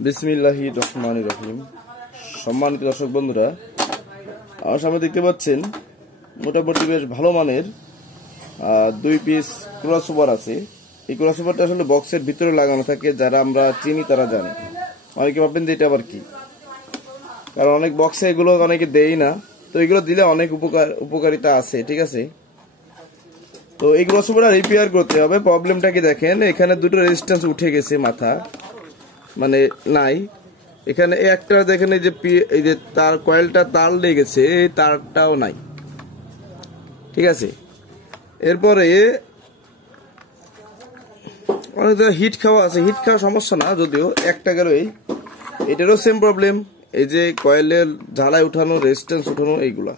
বিসমিল্লাহির রহমানির রহিম। সম্মানিত দর্শক বন্ধুরা, আমার সামনে দেখতে পাচ্ছেন মোটামুটি বেশ ভালো মানের 2 পিস ক্রসওভার আছে। এই ক্রসওভারটা আসলে বক্সের ভিতরে লাগানো থাকে, যারা আমরা চিনি তারা জানে। অনেকে ভাববেন যে এটা আবার কি, কারণ অনেক বক্সে এগুলো অনেকে দেয় না, তো এগুলো দিলে অনেক উপকারিতা আছে। ঠিক আছে, তো এই ক্রসওভারটা রিপেয়ার করতে হবে। প্রবলেমটা কি দেখেন, এখানে দুটো রেজিস্ট্যান্স উঠে গেছে, মাথা মানে নাই। এখানে একটা দেখেন, এই যে তার কয়েলটা তার লেগেছে, এই তারটাও নাই। ঠিক আছে, এরপরে অনেক হিট খাওয়া আছে। হিট খাওয়া সমস্যা না, যদিও একটা গেল। এটারও সেম প্রবলেম, এই যে কয়েলের ঝালাই উঠানো, রেজিস্ট্যান্স উঠানো, এইগুলা।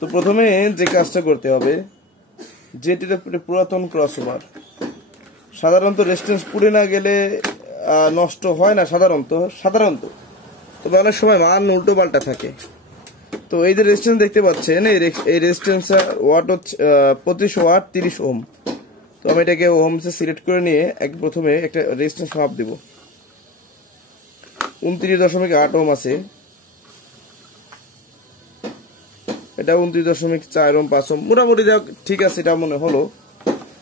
তো প্রথমে যে কাজটা করতে হবে, যেটিটা পুরাতন ক্রসওভার, সাধারণত রেজিস্ট্যান্স পুড়ে না গেলে নষ্ট হয় না সাধারণত, তবে অনেক সময় মান উল্টো পাল্টা থাকে। তো এই যে রেজিস্ট্যান্স দেখতে পাচ্ছেন, এই রেজিস্ট্যান্স ওয়াট হচ্ছে 25 ওয়াট 30 ওহম। তো আমি এটাকে ওহমসে সিলেক্ট করে নিয়ে প্রথমে একটা রেজিস্ট্যান্স মাপ দেব। 29.8 ওহম আছে, এটা 29.4 ওহম 5 ওহম মোটামুটি ঠিক আছে, এটা মনে হলো।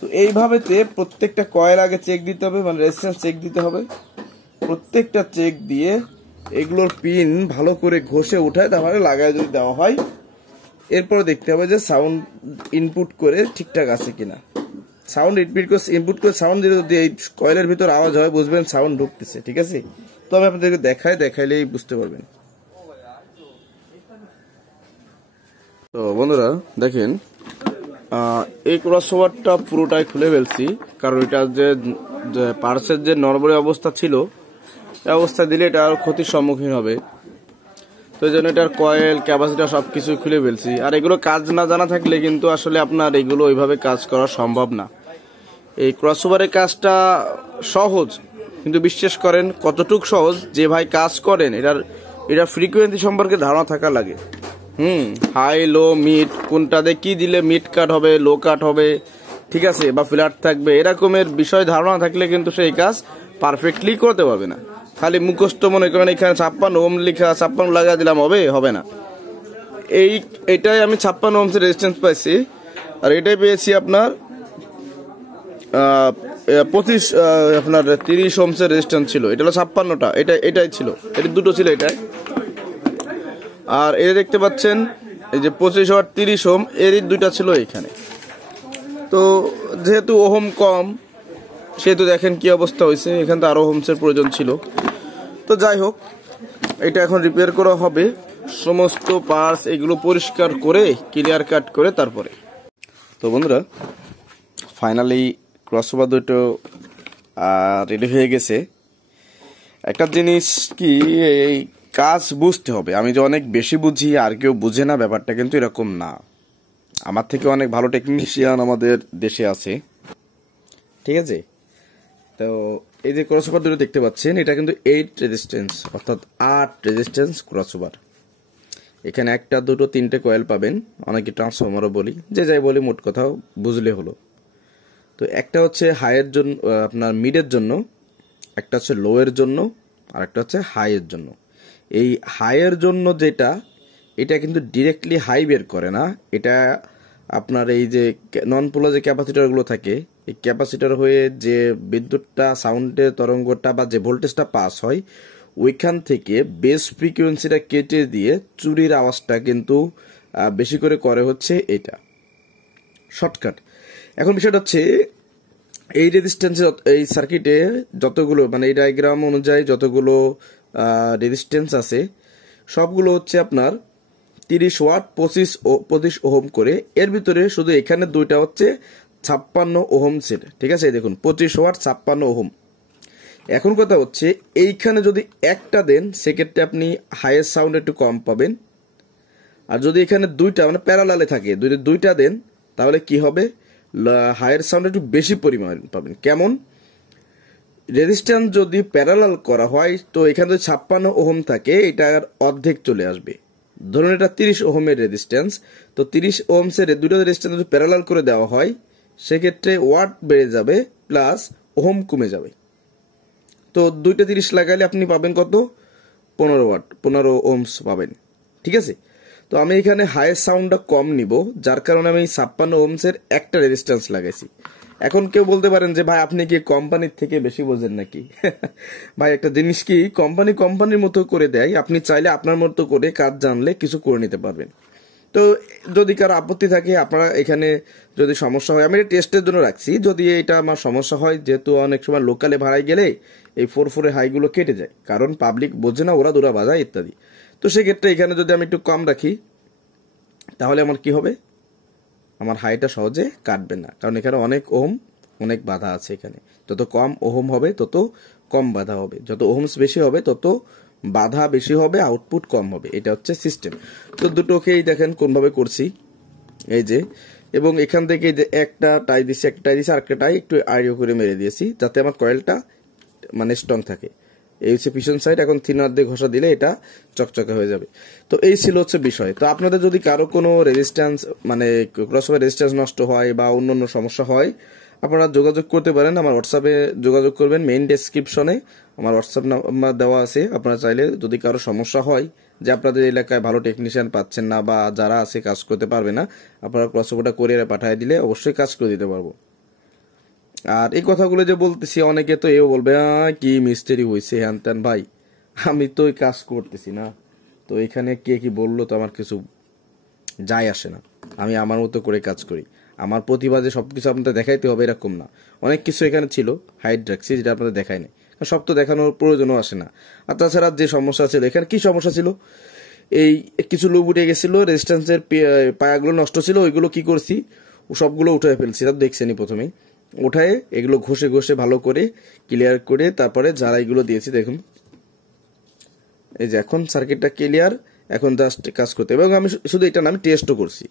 তো এইভাবে প্রত্যেকটা কয়েল আগে চেক দিতে হবে, মানে রেজিস্ট্যান্স চেক দিতে হবে। প্রত্যেকটা চেক দিয়ে এগুলোর পিন ভালো করে ঘষে উঠায় তারপরে লাগায় যদি দেওয়া হয়, এরপর দেখতে হবে যে সাউন্ড ইনপুট করে ঠিকঠাক আছে কিনা। সাউন্ড ইনপুট করে সাউন্ড দিলে যদি এই কয়েলের ভিতর আওয়াজ হয়, বুঝবেন সাউন্ড ঢুকতেছে। ঠিক আছে, তো আমি আপনাদেরকে দেখাইলেই বুঝতে পারবেন। তো বন্ধুরা দেখেন, এই ক্রসওভারটা পুরোটাই খুলে ফেলছি, কারণ এটা যে পার্সের যে নরমালি অবস্থা ছিল, এই অবস্থা দিলে এটা আরো ক্ষতির সম্মুখীন হবে। তো এই জন্য এটার কয়েল, ক্যাপাসিটার সবকিছু খুলে ফেলছি। আর এগুলো কাজ না জানা থাকলে কিন্তু আসলে আপনার এগুলো ওইভাবে কাজ করা সম্ভব না। এই ক্রসওভারের কাজটা সহজ, কিন্তু বিশ্বাস করেন কতটুক সহজ, যে ভাই কাজ করেন এটার ফ্রিকোয়েন্সি সম্পর্কে ধারণা থাকা লাগে। হাই লো মিড, কোনটাতে কি দিলে মিড কাট হবে, লো কাট হবে, ঠিক আছে, বা ফ্ল্যাট থাকবে, এরকমের বিষয় ধারণা থাকলে কিন্তু সেই কাজ পারফেক্টলি করতে পারবে না। খালি মুখস্থ মনে করেন এখানে 56 ওহম লেখা, 56 লাগা দিলাম, হবে না। এটাই আমি 56 ওহমস রেজিস্ট্যান্স পাইছি, আর এটাই পেয়েছি আপনার 30 ওহমসের রেজিস্ট্যান্স ছিল। এটা হলো 56টা, এটাই ছিল, এটা দুটো ছিল এটাই। আর এটা দেখতে পাচ্ছেন, এই যে 25 ওয়াট 30 ওহম, এরই দুইটা ছিল এখানে। তো যেহেতু ওহম কম, সেহেতু দেখেন কি অবস্থা হয়েছে, এখানে তো আরো ওহমসের প্রয়োজন ছিল। তো যাই হোক, এটা এখন রিপেয়ার করা হবে। সমস্ত পার্টস এগুলো পরিষ্কার করে ক্লিয়ার কাট করে তারপরে। তো বন্ধুরা, ফাইনালি ক্রসওভার দুটো রেডি হয়ে গেছে। একটা জিনিস কি, এই কাজ বুঝতে হবে। আমি যে অনেক বেশি বুঝি আর কেউ বুঝে না, ব্যাপারটা কিন্তু এরকম না। আমার থেকে অনেক ভালো টেকনিশিয়ান আমাদের দেশে আছে। ঠিক আছে, তো এই যে ক্রসওভার দুটো দেখতে পাচ্ছেন, এটা কিন্তু 8 রেজিস্ট্যান্স, অর্থাৎ 8 রেজিস্ট্যান্স ক্রসওভার। এখানে একটা, দুটো, তিনটে কয়েল পাবেন, অনেকে ট্রান্সফর্মারও বলি, যে যাই বলি, মোট কথাও বুঝলে হলো। তো একটা হচ্ছে হাইয়ের জন্য, আপনার মিডের জন্য, একটা হচ্ছে লো এর জন্য, আর একটা হচ্ছে হাইয়ের জন্য। এই হাইয়ের জন্য যেটা, এটা কিন্তু ডিরেক্টলি হাই বের করে না। এটা আপনার এই যে নন পোলার যে ক্যাপাসিটারগুলো থাকে, এই ক্যাপাসিটার হয়ে যে বিদ্যুৎটা, সাউন্ডের তরঙ্গটা বা যে ভোল্টেজটা পাস হয়, ওইখান থেকে বেস ফ্রিকোয়েন্সিটা কেটে দিয়ে চুরির আওয়াজটা কিন্তু বেশি করে হচ্ছে এটা। শর্টকাট। এখন বিষয়টা হচ্ছে, এই রেজিস্ট্যান্সে, এই সার্কিটে যতগুলো, মানে এই ডায়াগ্রাম অনুযায়ী যতগুলো রেজিস্ট্যান্স আছে, সবগুলো হচ্ছে আপনার 30 ওয়াট 25 ওহম করে। এর ভিতরে শুধু এখানে দুইটা হচ্ছে 56 ওহম সেট। ঠিক আছে, দেখুন 25 ওয়াট 56 ওহম। এখন কথা হচ্ছে, এইখানে যদি একটা দেন, সেক্ষেত্রে আপনি হাইয়েস্ট সাউন্ড একটু কম পাবেন। আর যদি এখানে দুইটা, মানে প্যারালালে থাকে, দুইটা দেন, তাহলে কি হবে, হাইয়ের সাউন্ড একটু বেশি পরিমাণ পাবেন। কেমন, রেজিস্ট্যান্স যদি প্যারালাল করা হয়, তো এখানে যদি 56 ওহম থাকে, এটার অর্ধেক চলে আসবে। ধরুন এটা 30 ওহমের রেজিস্ট্যান্স, তো 30 ওহমসের দুটো রেজিস্ট্যান্স যদি প্যারালাল করে দেওয়া হয়, সেক্ষেত্রে ওয়াট বেড়ে যাবে প্লাস ওহম কমে যাবে। তো 2টা 30 লাগাইলে আপনি পাবেন কত 15 ওয়াট 15 ওহমস পাবেন, ঠিক আছে। তো আমি এখানে হাই সাউন্ডটা কম নিব, যার কারণে আমি 56 ওহমসের একটা রেজিস্ট্যান্স লাগাইছি। এখন কেউ বলতে পারেন যে ভাই আপনি কি কোম্পানির থেকে বেশি বোঝেন নাকি? ভাই একটা জিনিস কি কোম্পানির মতো করে দেয়, আপনি চাইলে আপনার মতো করে কাজ জানলে কিছু করে নিতে পারবেন। তো যদি কারো আপত্তি থাকে, আপনারা এখানে যদি সমস্যা হয়, আমি এটা টেস্টের জন্য রাখছি, যদি এটা আমার সমস্যা হয়, যেহেতু অনেক সময় লোকালে ভাড়ায় গেলে এই 4 হাইগুলো কেটে যায়, কারণ পাবলিক বোঝে না, ওরা দূরা বাজায় ইত্যাদি। তো সেক্ষেত্রে এখানে যদি আমি একটু কম রাখি, তাহলে আমার কি হবে, আমার হাইটা সহজে কাটবে না, কারণ এখানে অনেক বাধা আছে। এখানে যত কম ওহম হবে তত কম বাধা হবে, যত ওহমস বেশি হবে তত বাধা বেশি হবে, আউটপুট কম হবে। এটা হচ্ছে সিস্টেম। তো দুটোকেই দেখেন কোনভাবে করছি, এই যে, এবং এখান থেকে যে একটা টাই দিছি, আরেকটা টাই একটু আড়িও করে মেরে দিয়েছি, যাতে আমার কয়েলটা মানে স্ট্রং থাকে। এই হচ্ছে পিছন সাইড। এখন থিনার দিয়ে ঘষা দিলে এটা চকচকে হয়ে যাবে। তো এই ছিল হচ্ছে বিষয়। তো আপনাদের যদি কারো কোনো রেজিস্ট্যান্স মানে ক্রসওভার রেজিস্ট্যান্স নষ্ট হয় বা অন্য সমস্যা হয়, আপনারা যোগাযোগ করতে পারেন, আমার হোয়াটসঅ্যাপে যোগাযোগ করবেন। মেইন ডেসক্রিপশনে আমার হোয়াটসঅ্যাপ নাম্বার দেওয়া আছে। আপনারা চাইলে যদি কারো সমস্যা হয় যে আপনাদের এলাকায় ভালো টেকনিশিয়ান পাচ্ছেন না বা যারা আছে কাজ করতে পারবে না, আপনারা ক্রসওভারটা কুরিয়ারে পাঠিয়ে দিলে অবশ্যই কাজ করে দিতে পারবো। আর এই কথাগুলো যে বলতেছি, অনেকে তো এও বলবে কি মিস্ত্রি হয়েছে হ্যান ত্যান। ভাই আমি তো ওই কাজ করতেছি না, তো এখানে কে কি বললো তো আমার কিছু যায় আসে না। আমি আমার মতো করে কাজ করি। আমার প্রতিভা যে সবকিছু আপনাদের দেখাইতে হবে এরকম না। অনেক কিছু এখানে ছিল হাইড রাখছি, যেটা আপনাদের দেখায় নাই, সব তো দেখানোর প্রয়োজনও আসে না। আর তাছাড়া যে সমস্যা ছিল, এখানে কি সমস্যা ছিল, এই কিছু লুপ উঠে গেছিল, রেজিস্ট্যান্সের পায়াগুলো নষ্ট ছিল, ওইগুলো কি করছি, সবগুলো উঠে ফেলছি। তা দেখছেনি প্রথমেই উঠায় এগুলো ঘষে ভালো করে ক্লিয়ার করে তারপরে জ্বালাইগুলো দিয়েছি। দেখুন এই যে এখন সার্কিটটা ক্লিয়ার, এখন জাস্ট কাজ করতে। এবং আমি শুধু এটা না, আমি টেস্টও করছি,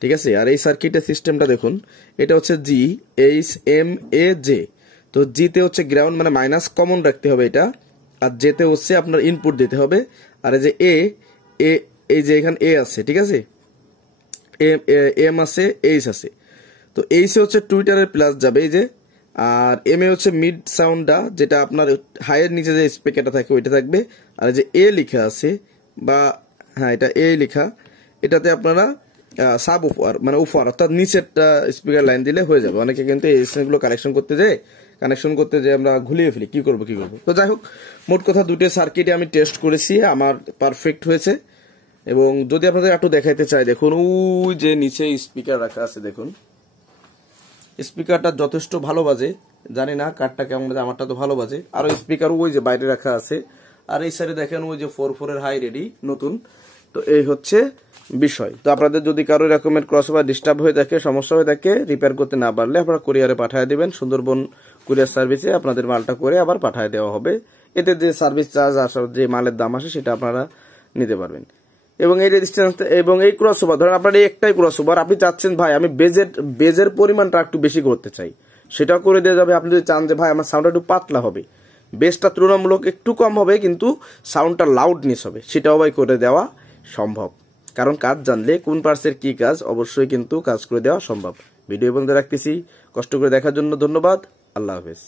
ঠিক আছে। আর এই সার্কিটের সিস্টেমটা দেখুন, এটা হচ্ছে GHMAJ। তো জিতে হচ্ছে গ্রাউন্ড মানে মাইনাস কমন রাখতে হবে এটা, আর জেতে হচ্ছে আপনার ইনপুট দিতে হবে। আর এই যে এই যে এখানে এ আছে, ঠিক আছে, এম আছে, এইচ আছে। তো এইচে হচ্ছে টুইটারের প্লাস যাবে এই যে, আর এম এ হচ্ছে মিড সাউন্ডটা, যেটা আপনার হাইয়ের নিচে যে স্পিকারটা থাকে ওইটা থাকবে। আর যে এ লেখা আছে বা হ্যাঁ এটা এ লেখা, এটাতে আপনারা সাব উপহার মানে উপহার অর্থাৎ নিচেরটা স্পিকার লাইন দিলে হয়ে যাবে। অনেকে কিন্তু এই গুলো কানেকশন করতে যে আমরা ঘুলিয়ে ফেলি, কি করবো। তো যাই হোক, মোট কথা দুটো সার্কিটে আমি টেস্ট করেছি, আমার পারফেক্ট হয়েছে। এবং যদি আপনাদের একটু দেখাইতে চাই, দেখুন ওই যে নিচে স্পিকার রাখা আছে, দেখুন স্পিকারটা যথেষ্ট ভালো বাজে। জানি না কারটা কেমন বাজে, আমারটা তো ভালো বাজে। আর স্পিকার ওই যে বাইরে রাখা আছে। আর এই সাইডে দেখেন ওই যে 4 হাই রেডি নতুন। তো এই হচ্ছে বিষয়। তো আপনাদের যদি কারো রকমের ক্রসওভার ডিস্টার্ব হয়ে থাকে, সমস্যা হয়ে থাকে, রিপেয়ার করতে না পারলে আপনারা কুরিয়ারে পাঠিয়ে দিবেন। সুন্দরবন কুরিয়ার সার্ভিসে আপনাদের মালটা করে আবার পাঠিয়ে দেওয়া হবে। এতে যে সার্ভিস চার্জ আসার যে মালের দাম আসে সেটা আপনারা নিতে পারবেন। এবং এই রেজিস্ট্যান্স এবং এই ক্রসওভার, ধরেন আপনার এই একটাই ক্রসওভার, আপনি চাচ্ছেন ভাই আমি বেজের পরিমাণটা একটু বেশি করতে চাই, সেটাও করে দেওয়া যাবে। আপনি যদি চান যে ভাই আমার সাউন্ডটা একটু পাতলা হবে, বেসটা তুলনামূলক একটু কম হবে কিন্তু সাউন্ডটা লাউডনেস হবে, সেটাও ভাই করে দেওয়া সম্ভব। কারণ কাজ জানলে কোন পার্টসের কি কাজ অবশ্যই কিন্তু কাজ করে দেওয়া সম্ভব। ভিডিও বন্ধ রাখতেছি। কষ্ট করে দেখার জন্য ধন্যবাদ। আল্লাহ হাফেজ।